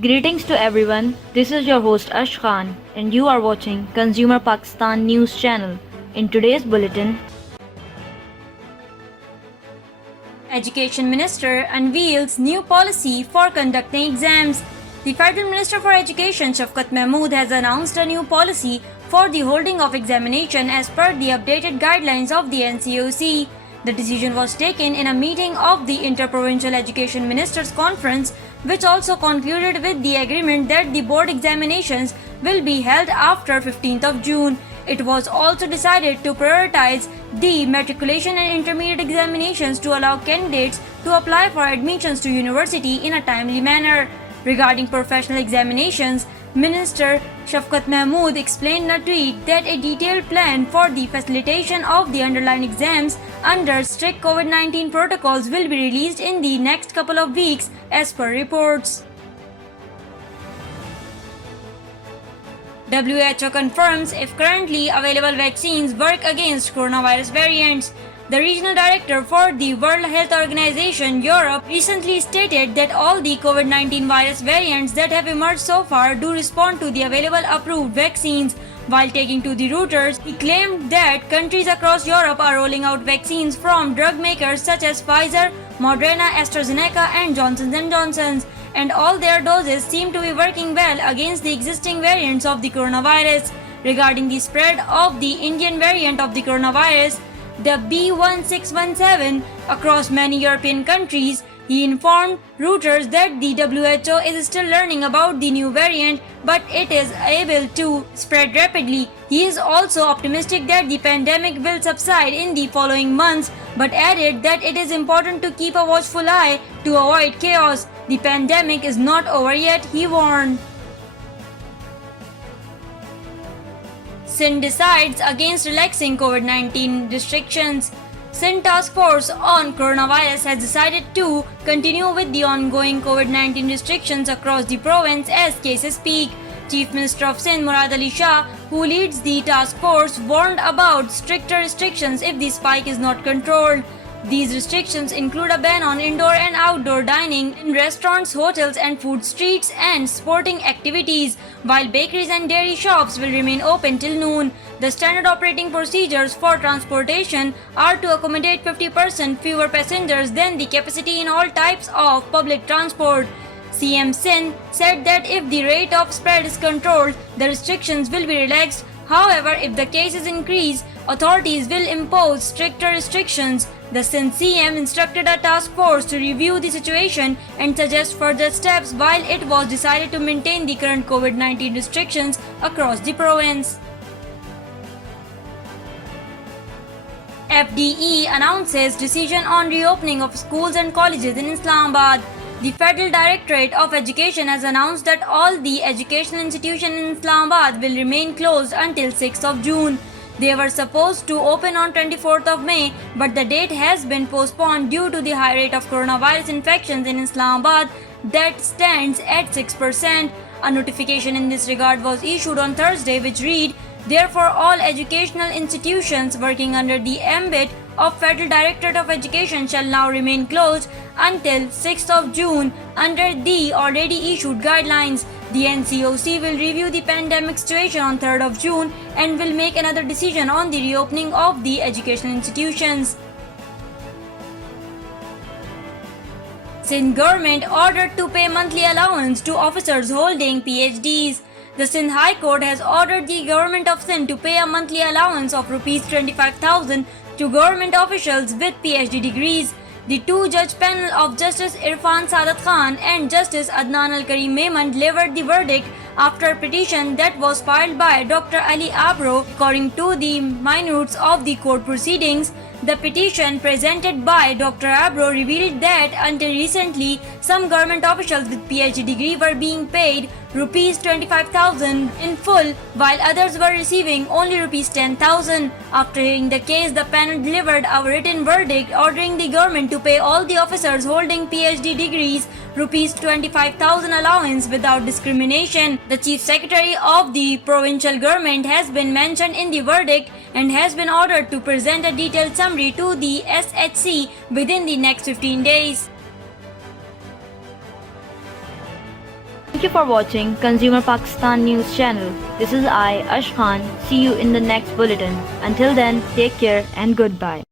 Greetings to everyone. This is your host Ash Khan, and you are watching Consumer Pakistan News Channel. In today's bulletin, Education Minister unveils new policy for conducting exams. The Federal Minister for Education Shafqat Mahmood has announced a new policy for the holding of examination as per the updated guidelines of the NCOC. The decision was taken in a meeting of the Interprovincial Education Ministers Conference, which also concluded with the agreement that the board examinations will be held after 15th of June. It was also decided to prioritize the matriculation and intermediate examinations to allow candidates to apply for admissions to university in a timely manner. Regarding professional examinations, Minister Shafqat Mahmood explained in a tweet that a detailed plan for the facilitation of the underlying exams under strict COVID-19 protocols will be released in the next couple of weeks as per reports. WHO confirms if currently available vaccines work against coronavirus variants. The regional director for the World Health Organization Europe recently stated that all the COVID-19 virus variants that have emerged so far do respond to the available approved vaccines. While taking to the Reuters, he claimed that countries across Europe are rolling out vaccines from drug makers such as Pfizer, Moderna, AstraZeneca and Johnson & Johnson, and all their doses seem to be working well against the existing variants of the coronavirus. Regarding the spread of the Indian variant of the coronavirus, the B1617, across many European countries, he informed Reuters that the WHO is still learning about the new variant, but it is able to spread rapidly. He is also optimistic that the pandemic will subside in the following months, but added that it is important to keep a watchful eye to avoid chaos. The pandemic is not over yet, he warned. Sindh decides against relaxing COVID-19 restrictions. Sindh Task Force on Coronavirus has decided to continue with the ongoing COVID-19 restrictions across the province as cases peak. Chief Minister of Sindh Murad Ali Shah, who leads the task force, warned about stricter restrictions if the spike is not controlled. These restrictions include a ban on indoor and outdoor dining in restaurants, hotels and food streets and sporting activities, while bakeries and dairy shops will remain open till noon. The standard operating procedures for transportation are to accommodate 50% fewer passengers than the capacity in all types of public transport. CM Sindh said that if the rate of spread is controlled, the restrictions will be relaxed. However, if the cases increase, authorities will impose stricter restrictions. The Sindh CM instructed a task force to review the situation and suggest further steps, while it was decided to maintain the current COVID-19 restrictions across the province. FDE announces decision on reopening of schools and colleges in Islamabad. The Federal Directorate of Education has announced that all the educational institutions in Islamabad will remain closed until 6th of June. They were supposed to open on 24th of May, but the date has been postponed due to the high rate of coronavirus infections in Islamabad that stands at 6%. A notification in this regard was issued on Thursday, which read, "Therefore, all educational institutions working under the ambit of Federal Directorate of Education shall now remain closed until 6th of June under the already issued guidelines. The NCOC will review the pandemic situation on 3rd of June and will make another decision on the reopening of the educational institutions." Sindh government ordered to pay monthly allowance to officers holding PhDs. The Sindh High Court has ordered the government of Sindh to pay a monthly allowance of Rs 25,000 to government officials with PhD degrees. The two-judge panel of Justice Irfan Sadat Khan and Justice Adnan Al-Karim Memon delivered the verdict after a petition that was filed by Dr. Ali Abro. According to the minutes of the court proceedings, the petition presented by Dr. Abro revealed that until recently, some government officials with PhD degree were being paid rupees 25,000 in full, while others were receiving only rupees 10,000. After hearing the case, the panel delivered a written verdict ordering the government to pay all the officers holding PhD degrees rupees 25,000 allowance without discrimination. The Chief Secretary of the provincial government has been mentioned in the verdict and has been ordered to present a detailed summary to the SHC within the next 15 days. Thank you for watching Consumer Pakistan News Channel. This is I, Ash Khan. See you in the next bulletin. Until then, take care and goodbye.